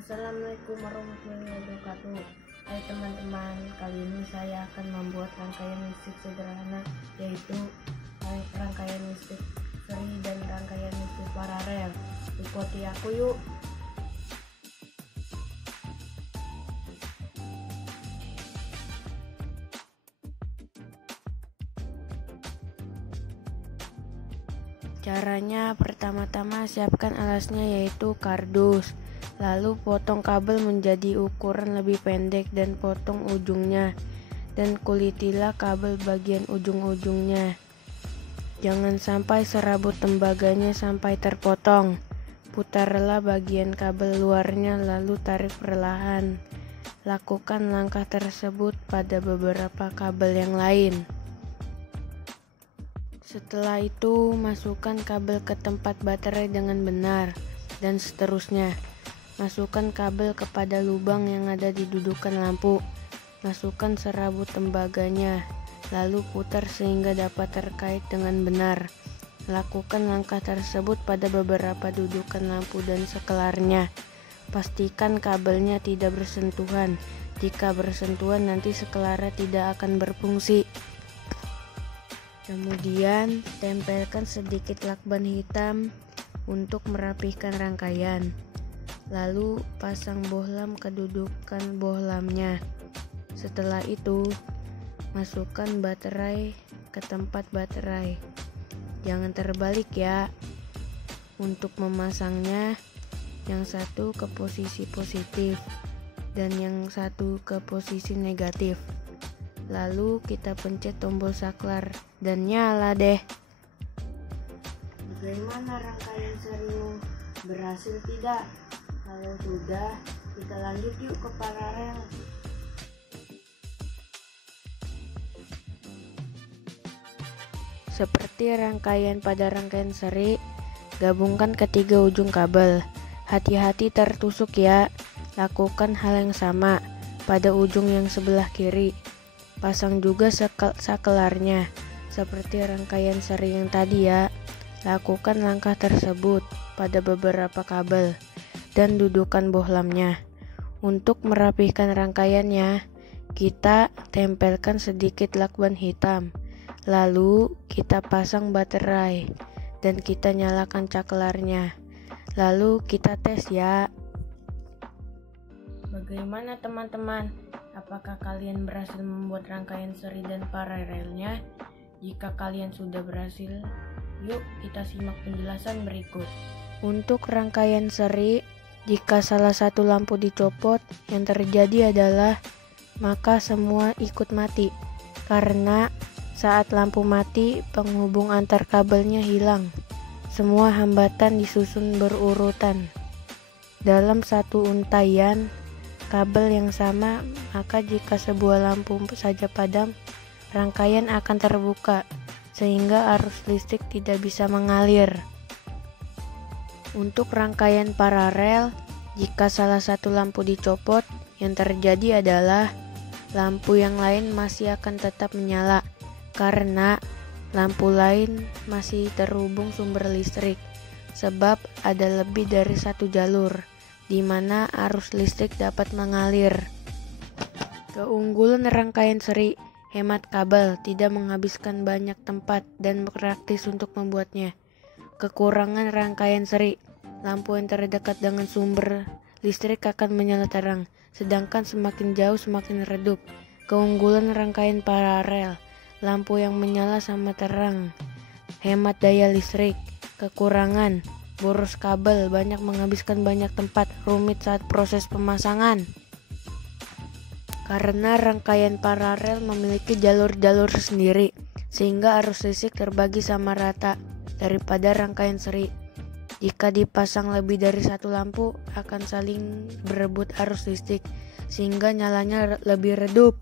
Assalamualaikum warahmatullahi wabarakatuh. Hai teman-teman, kali ini saya akan membuat rangkaian listrik sederhana, yaitu rangkaian listrik seri dan rangkaian listrik paralel. Ikuti aku yuk. Caranya, pertama-tama siapkan alasnya, yaitu kardus. Lalu potong kabel menjadi ukuran lebih pendek dan potong ujungnya, dan kulitilah kabel bagian ujung-ujungnya. Jangan sampai serabut tembaganya sampai terpotong. Putarlah bagian kabel luarnya lalu tarik perlahan. Lakukan langkah tersebut pada beberapa kabel yang lain. Setelah itu, masukkan kabel ke tempat baterai dengan benar, dan seterusnya. Masukkan kabel kepada lubang yang ada di dudukan lampu. Masukkan serabut tembaganya, lalu putar sehingga dapat terkait dengan benar. Lakukan langkah tersebut pada beberapa dudukan lampu dan sekelarnya. Pastikan kabelnya tidak bersentuhan. Jika bersentuhan, nanti sekelarnya tidak akan berfungsi. Kemudian, tempelkan sedikit lakban hitam untuk merapihkan rangkaian. Lalu, pasang bohlam ke dudukan bohlamnya. Setelah itu, masukkan baterai ke tempat baterai. Jangan terbalik ya. Untuk memasangnya, yang satu ke posisi positif dan yang satu ke posisi negatif. Lalu kita pencet tombol saklar dan nyala deh. Bagaimana rangkaian serimu? Berhasil tidak? Kalau sudah, kita lanjut yuk ke paralel. Seperti rangkaian pada rangkaian seri, gabungkan ketiga ujung kabel. Hati-hati tertusuk ya. Lakukan hal yang sama pada ujung yang sebelah kiri. Pasang juga sakelarnya seperti rangkaian seri yang tadi ya. Lakukan langkah tersebut pada beberapa kabel dan dudukan bohlamnya. Untuk merapihkan rangkaiannya, kita tempelkan sedikit lakban hitam. Lalu kita pasang baterai dan kita nyalakan caklarnya. Lalu kita tes ya. Bagaimana teman-teman? Apakah kalian berhasil membuat rangkaian seri dan paralelnya? Jika kalian sudah berhasil, yuk kita simak penjelasan berikut. Untuk rangkaian seri, jika salah satu lampu dicopot, yang terjadi adalah maka semua ikut mati. Karena saat lampu mati, penghubung antar kabelnya hilang. Semua hambatan disusun berurutan dalam satu untaian kabel yang sama, maka jika sebuah lampu saja padam, rangkaian akan terbuka sehingga arus listrik tidak bisa mengalir. Untuk rangkaian paralel, jika salah satu lampu dicopot, yang terjadi adalah lampu yang lain masih akan tetap menyala karena lampu lain masih terhubung sumber listrik, sebab ada lebih dari satu jalur di mana arus listrik dapat mengalir. Keunggulan rangkaian seri: hemat kabel, tidak menghabiskan banyak tempat dan praktis untuk membuatnya. Kekurangan rangkaian seri: lampu yang terdekat dengan sumber listrik akan menyala terang, sedangkan semakin jauh semakin redup. Keunggulan rangkaian paralel: lampu yang menyala sama terang, hemat daya listrik. Kekurangan: boros kabel, banyak menghabiskan banyak tempat, rumit saat proses pemasangan. Karena rangkaian paralel memiliki jalur-jalur sendiri, sehingga arus listrik terbagi sama rata daripada rangkaian seri. Jika dipasang lebih dari satu lampu, akan saling berebut arus listrik, sehingga nyalanya lebih redup.